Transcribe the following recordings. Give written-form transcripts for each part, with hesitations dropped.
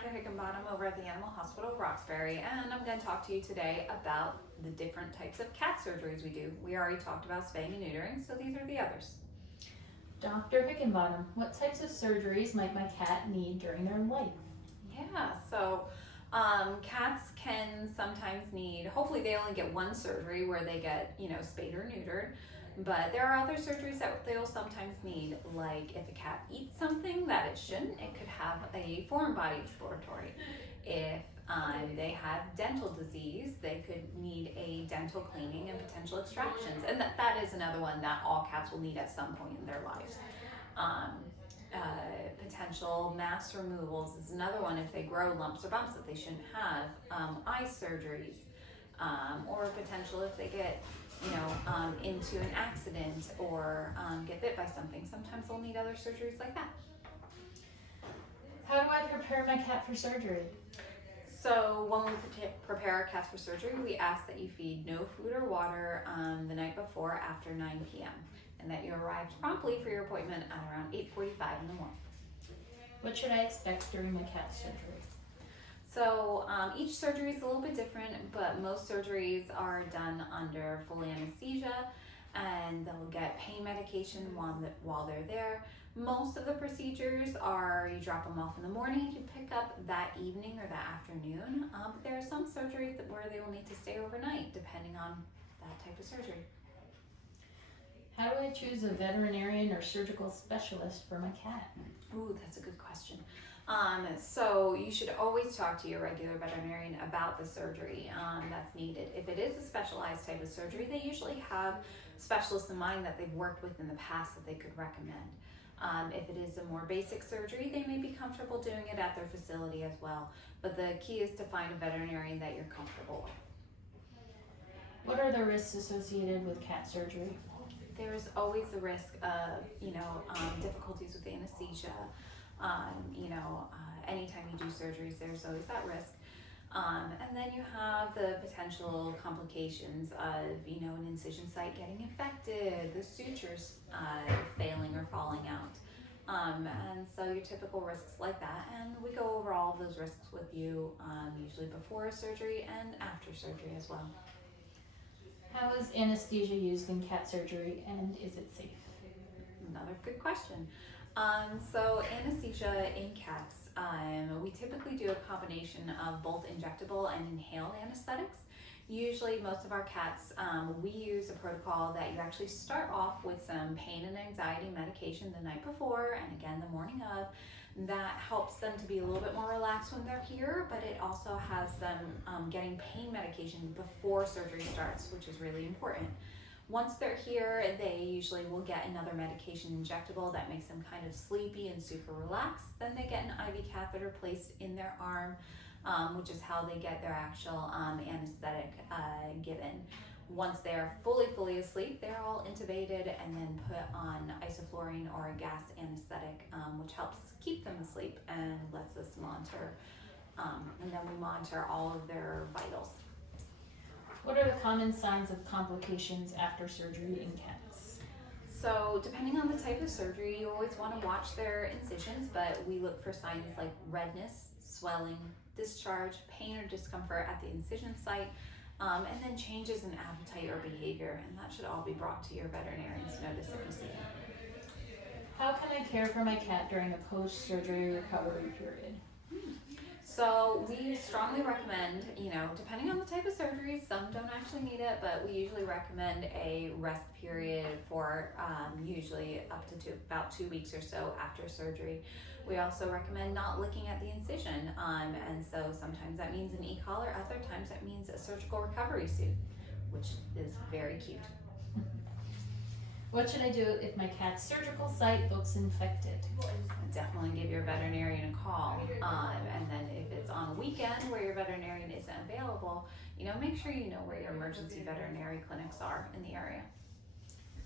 Dr. Hickenbottom over at the Animal Hospital of Roxbury, and I'm going to talk to you today about the different types of cat surgeries we do. We already talked about spaying and neutering, so these are the others. Dr. Hickenbottom, what types of surgeries might my cat need during their life? Yeah, so cats can sometimes need, hopefully they only get one surgery where they get, spayed or neutered. But there are other surgeries that they'll sometimes need, like if a cat eats something that it shouldn't, it could have a foreign body exploratory. If they have dental disease, they could need a dental cleaning and potential extractions. And that is another one that all cats will need at some point in their lives. Potential mass removals is another one if they grow lumps or bumps that they shouldn't have. Eye surgeries, or potential if they get into an accident or get bit by something. Sometimes they'll need other surgeries like that. How do I prepare my cat for surgery? So when we prepare our cats for surgery, we ask that you feed no food or water the night before after 9 p.m. and that you arrive promptly for your appointment at around 8:45 in the morning. What should I expect during my cat's surgery? So each surgery is a little bit different, but most surgeries are done under full anesthesia, and they'll get pain medication while they're there. Most of the procedures are you drop them off in the morning, you pick up that evening or that afternoon, but there are some surgeries where they will need to stay overnight depending on that type of surgery. How do I choose a veterinarian or surgical specialist for my cat? Ooh, that's a good question. So you should always talk to your regular veterinarian about the surgery that's needed. If it is a specialized type of surgery, they usually have specialists in mind that they've worked with in the past that they could recommend. If it is a more basic surgery, they may be comfortable doing it at their facility as well. But the key is to find a veterinarian that you're comfortable with. What are the risks associated with cat surgery? There's always the risk of, difficulties with anesthesia. Anytime you do surgeries, there's always that risk. And then you have the potential complications of, an incision site getting infected, the sutures failing or falling out. And so your typical risks like that. And we go over all of those risks with you, usually before surgery and after surgery as well. How is anesthesia used in cat surgery, and is it safe? Another good question. So anesthesia in cats, we typically do a combination of both injectable and inhaled anesthetics. Usually most of our cats, we use a protocol that you actually start off with some pain and anxiety medication the night before and again the morning of. That helps them to be a little bit more relaxed when they're here, but it also has them getting pain medication before surgery starts, which is really important. Once they're here, they usually will get another medication injectable that makes them kind of sleepy and super relaxed. Then they get an IV catheter placed in their arm, which is how they get their actual anesthetic given. Once they are fully asleep, they're all intubated and then put on isoflurane or a gas anesthetic, which helps keep them asleep and lets us monitor. And then we monitor all of their vitals. What are the common signs of complications after surgery in cats? So depending on the type of surgery, you always want to watch their incisions, but we look for signs like redness, swelling, discharge, pain or discomfort at the incision site, and then changes in appetite or behavior, and that should all be brought to your veterinarian's notice if you see it. How can I care for my cat during the post-surgery recovery period? So we strongly recommend, depending on the type of surgery, some don't actually need it, but we usually recommend a rest period for usually up to about 2 weeks or so after surgery. We also recommend not looking at the incision, and so sometimes that means an e-collar, other times that means a surgical recovery suit, which is very cute. What should I do if my cat's surgical site looks infected? Definitely give your veterinarian a call, and then if it's on a weekend where your veterinarian isn't available, make sure you know where your emergency veterinary clinics are in the area.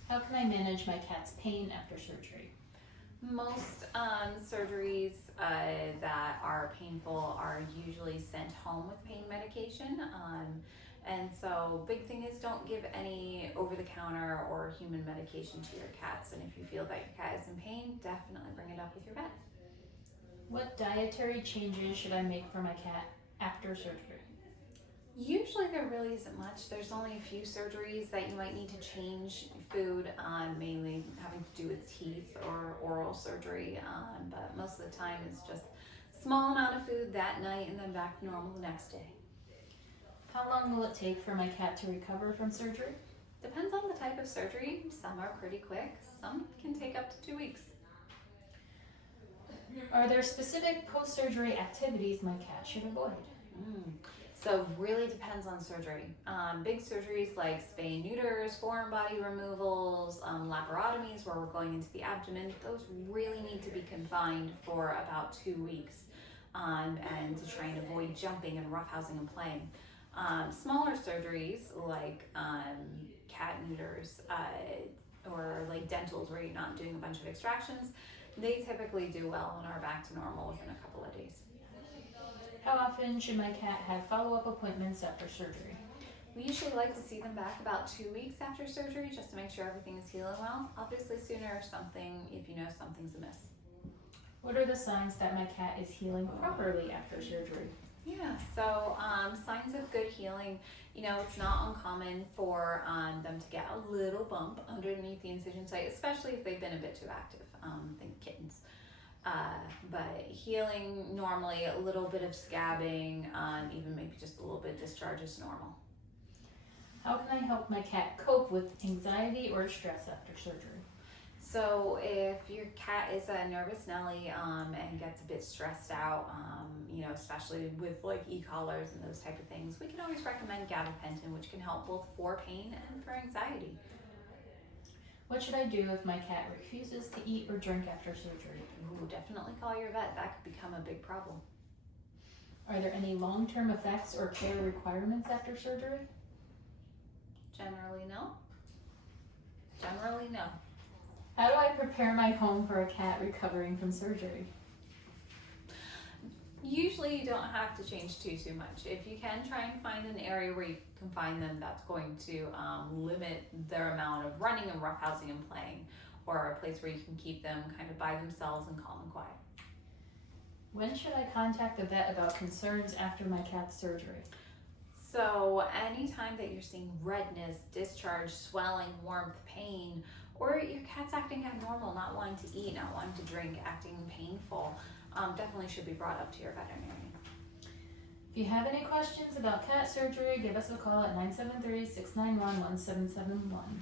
How can I manage my cat's pain after surgery? Most surgeries that are painful are usually sent home with pain medication. And so big thing is don't give any over-the-counter or human medication to your cats. And if you feel that your cat is in pain, definitely bring it up with your vet. What dietary changes should I make for my cat after surgery? Usually there really isn't much. There's only a few surgeries that you might need to change food, mainly having to do with teeth or oral surgery, but most of the time it's just small amount of food that night and then back to normal the next day. How long will it take for my cat to recover from surgery? Depends on the type of surgery. Some are pretty quick, some can take up to 2 weeks. Are there specific post-surgery activities my cat should avoid? So really depends on surgery. Big surgeries like spay and neuters, foreign body removals, laparotomies where we're going into the abdomen, those really need to be confined for about 2 weeks, and to try and avoid jumping and roughhousing and playing. Smaller surgeries like cat neuters or like dentals where you're not doing a bunch of extractions, they typically do well and are back to normal within a couple of days. How often should my cat have follow-up appointments after surgery? We usually like to see them back about 2 weeks after surgery just to make sure everything is healing well. Obviously sooner if you know something's amiss. What are the signs that my cat is healing properly after surgery? Yeah, so signs of good healing, it's not uncommon for them to get a little bump underneath the incision site, especially if they've been a bit too active, think kittens. But healing normally, a little bit of scabbing, even maybe just a little bit of discharge is normal. How can I help my cat cope with anxiety or stress after surgery? So if your cat is a nervous Nelly and gets a bit stressed out, especially with like e-collars and those type of things, we can always recommend gabapentin, which can help both for pain and for anxiety. What should I do if my cat refuses to eat or drink after surgery? Ooh, definitely call your vet. That could become a big problem. Are there any long-term effects or care requirements after surgery? Generally no. Generally no. How do I prepare my home for a cat recovering from surgery? Usually you don't have to change too much. If you can, try and find an area where you can find them that's going to limit their amount of running and roughhousing and playing, or a place where you can keep them kind of by themselves and calm and quiet. When should I contact the vet about concerns after my cat's surgery? So anytime that you're seeing redness, discharge, swelling, warmth, pain, or your cat's acting abnormal, not wanting to eat, not wanting to drink, acting painful, definitely should be brought up to your veterinarian. If you have any questions about cat surgery, give us a call at 973-691-1771.